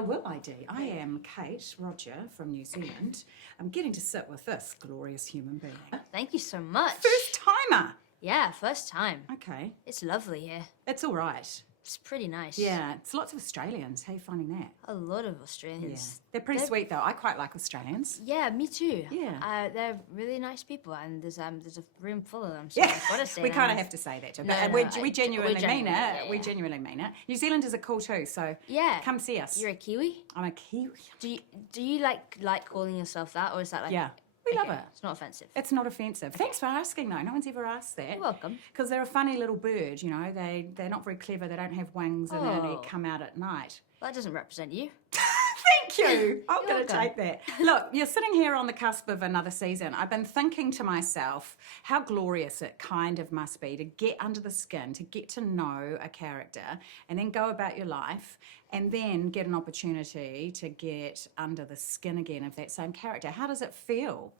I will ID. I am Kate Roger from New Zealand. I'm getting to sit with this glorious human being. Thank you so much. First timer. Yeah, first time. Okay. It's lovely here. It's all right. It's pretty nice. Yeah, it's lots of Australians. How are you finding that? A lot of Yeah. Australians. They're pretty sweet though. I quite like Australians. Yeah, me too. Yeah. They're really nice people, and there's a room full of them. So Yeah, I've got to say we that. kind of have to say that too. No, But no, we genuinely mean it. yeah, We yeah. genuinely mean it. New Zealanders are cool too, so Yeah. come see us. You're a Kiwi? I'm a Kiwi. Do you like calling yourself that, or is that like? Yeah. We love Okay, it. It's not offensive. It's not offensive. Thanks for asking, though. No one's ever asked that. You're welcome. Because they're a funny little bird, you know. They're not very clever. They don't have wings and they only come out at night. That doesn't represent you. Thank you. I'm going to welcome. take that. Look, you're sitting here on the cusp of another season. I've been thinking to myself how glorious it kind of must be to get under the skin, to get to know a character and then go about your life and then get an opportunity to get under the skin again of that same character. How does it feel?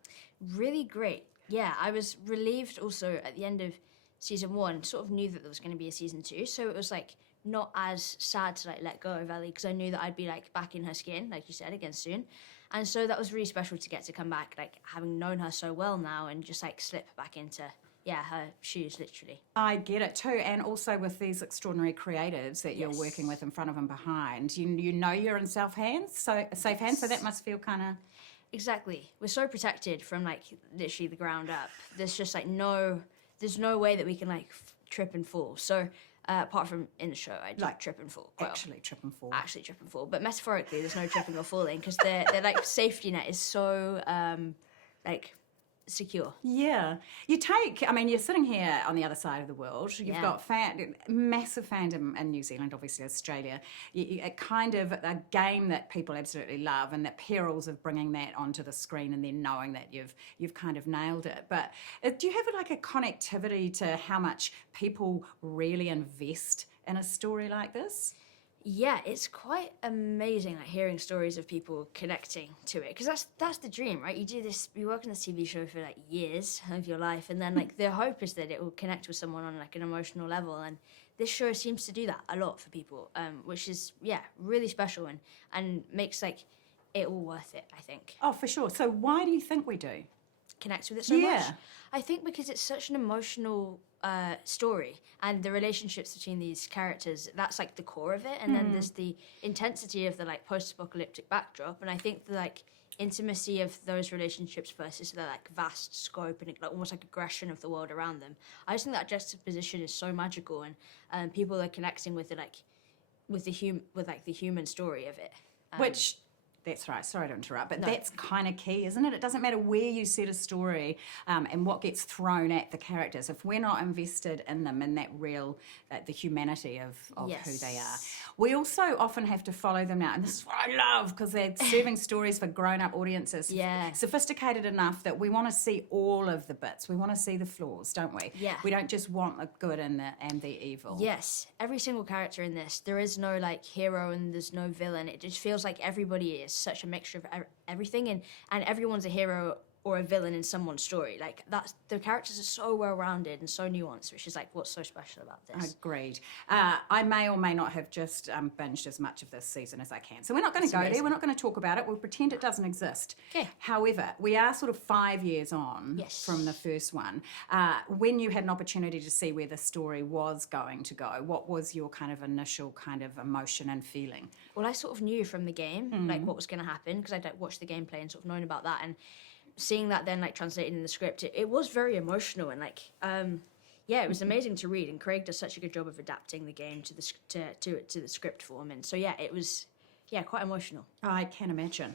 Really great. Yeah, I was relieved also at the end of season 1, sort of knew that there was going to be a season 2, so it was like not as sad to like let go of Ellie because I knew that I'd be like back in her skin, like you said, again soon. And so that was really special to get to come back, like having known her so well now and just like slip back into, yeah, her shoes literally. I get it too, and also with these extraordinary creatives that you're working with in front of and behind, you know you're in safe hands, so that must feel kind of... Exactly. We're so protected from like literally the ground up. There's just like there's no way that we can like trip and fall. So apart from in the show, I do trip and fall. Well, Actually trip and fall. Actually trip and fall. But metaphorically, there's no tripping or falling because their like safety net is so like secure. Yeah. You're sitting here on the other side of the world. You've got massive fandom in New Zealand, obviously Australia. A kind of a game that people absolutely love and the perils of bringing that onto the screen and then knowing that you've kind of nailed it. But do you have like a connectivity to how much people really invest in a story like this? Yeah, it's quite amazing, like hearing stories of people connecting to it, because that's the dream, right? You work on this TV show for like years of your life, and then like the hope is that it will connect with someone on like an emotional level, and this show seems to do that a lot for people, which is really special and makes like it all worth it, I think. Oh, for sure. So why do you think we do? Connect with it so much? I think because it's such an emotional story, and the relationships between these characters, that's like the core of it, and then there's the intensity of the like post-apocalyptic backdrop, and I think the like intimacy of those relationships versus the like vast scope and like almost like aggression of the world around them. I just think that juxtaposition is so magical, and people are connecting with the like with the human story of it. Which... That's right, sorry to interrupt, but that's kind of key, isn't it? It doesn't matter where you set a story and what gets thrown at the characters. If we're not invested in them, in that real, the humanity of who they are. We also often have to follow them now, and this is what I love, because they're serving stories for grown-up audiences. Yeah. Sophisticated enough that we want to see all of the bits. We want to see the flaws, don't we? Yeah. We don't just want the good and the evil. Yes, every single character in this, there is no like hero and there's no villain. It just feels like everybody is such a mixture of everything, and everyone's a hero or a villain in someone's story. Like the characters are so well rounded and so nuanced, which is like what's so special about this. Agreed. I may or may not have just binged as much of this season as I can, so we're not going to go there. We're not going to talk about it. We'll pretend it doesn't exist. Okay. However, we are sort of 5 years on from the first one. When you had an opportunity to see where the story was going to go, what was your kind of initial kind of emotion and feeling? Well, I sort of knew from the game like what was going to happen, because I'd like watched the gameplay and sort of known about that, and seeing that then like translated in the script, it was very emotional, and like it was amazing to read, and Craig does such a good job of adapting the game to the script form, and so it was quite emotional. I can imagine.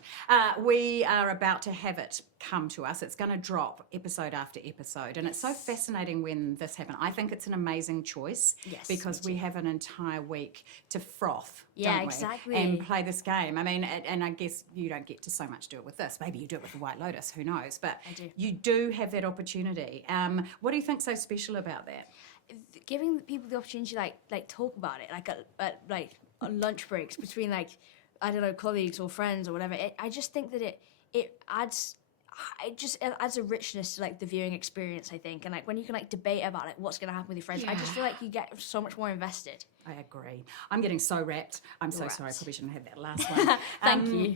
We are about to have it come to us. It's going to drop episode after episode, and it's so fascinating when this happened. I think it's an amazing choice because we have an entire week to froth, don't we? Exactly. And play this game. I mean, and I guess you don't get to so much do it with this. Maybe you do it with the White Lotus, who knows? But I do. You do have that opportunity. What do you think's so special about that? Giving people the opportunity to like talk about it, at on lunch breaks between like, I don't know, colleagues or friends or whatever. I just think that it adds a richness to like the viewing experience, I think. And like when you can like debate about like what's going to happen with your friends, I just feel like you get so much more invested. I agree. I'm getting so wrapped. I'm so sorry. I probably shouldn't have had that last one. Thank you.